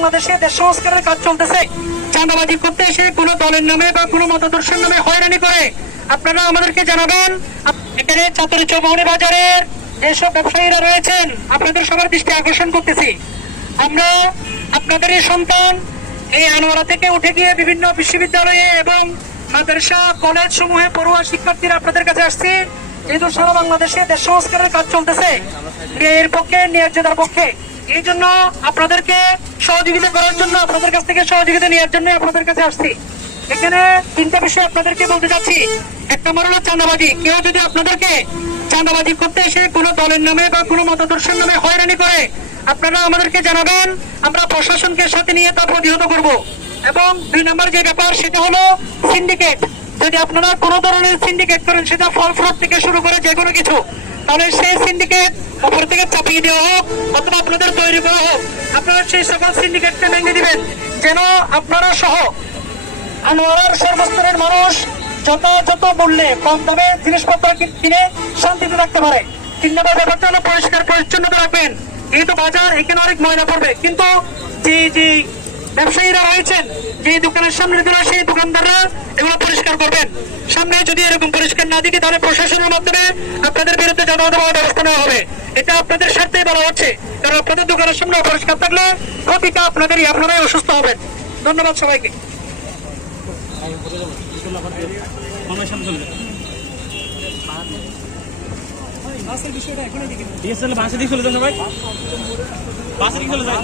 বাংলাদেশে দেশ সংস্কারের কাজ চলতেছে। চাঁদাবাজি করতে এসে কোনো দলের নামে বা কোনো মতাদর্শের নামে হয়রানি করে আপনারা আমাদেরকে জানাবেন। এখানে চাতুরী চৌমুহনী বাজারের যেসব ব্যবসায়ীরা রয়েছেন আপনাদের সবার দৃষ্টি আকর্ষণ করতেছি। আমরা আপনাদের এই সন্তান এই আনোয়ারা থেকে উঠে গিয়ে বিভিন্ন বিশ্ববিদ্যালয়ে এবং মাদ্রাসা কলেজ সমূহে পড়ুয়া শিক্ষার্থীরা আপনাদের কাছে আসছি, যেহেতু সারা বাংলাদেশে দেশ সংস্কারের কাজ চলতেছে এর পক্ষে, ন্যায্যতার পক্ষে। এই জন্য আপনাদেরকে সহযোগিতা করার জন্য, আপনাদের কাছ থেকে সহযোগিতা নেওয়ার জন্য আপনাদের কাছে আসছি। এখানে তিনটা বিষয় আপনাদেরকে বলতে চাচ্ছি। এক নম্বর হলো চাঁদাবাজি। কেউ যদি আপনাদেরকে চাঁদাবাজি করতে এসে কোনো দলের নামে বা কোনো মতাদর্শের নামে হয়রানি করে আপনারা আমাদেরকে জানাবেন, আমরা প্রশাসনকে সাথে নিয়ে তা প্রতিহত করব। এবং দুই নম্বর যে ব্যাপার সেটা হলো সিন্ডিকেট। যদি আপনারা কোনো ধরনের সিন্ডিকেট করেন, সেটা ফল ফ্রড থেকে শুরু করে যে কোনো কিছু, তাহলে সেই সিন্ডিকেট উপর থেকে চাপিয়ে দেওয়া হোক অথবা আপনাদের তৈরি করা হোক। আপনারা সেই সকল সিন্ডিকেটকে ভেঙে দিবেন, যেন আপনারা সহ আনোয়ারার সর্বস্তরের মানুষ যথাযথ মূল্যে কম দামে জিনিসপত্র কিনে শান্তিতে থাকতে পারে। 3 নম্বর ব্যাপারটা হলো পরিষ্কার পরিচ্ছন্নতা রাখবেন। এই তো বাজার, এখানে অনেক ময়লা পড়বে, কিন্তু যে ব্যবসায়ীরা রয়েছেন, যে দোকানের সামনে দিল সেই দোকানদাররা এগুলো পরিষ্কার করবেন। সামনে যদি এরকম পরিষ্কার না দিকে, তাহলে প্রশাসনের মাধ্যমে আপনাদের বিরুদ্ধে যথাযথভাবে ব্যবস্থা নেওয়া হবে। এটা আপনাদের স্বার্থেই বলা হচ্ছে, কারণ আপনাদের দোকানের সামনে পরিষ্কার থাকলে ক্ষতিটা আপনাদেরই, আপনারাই অসুস্থ হবেন। ধন্যবাদ সবাইকে। বাসে দিকে চলে যায় সবাই, বাসে দিকে চলে যায়।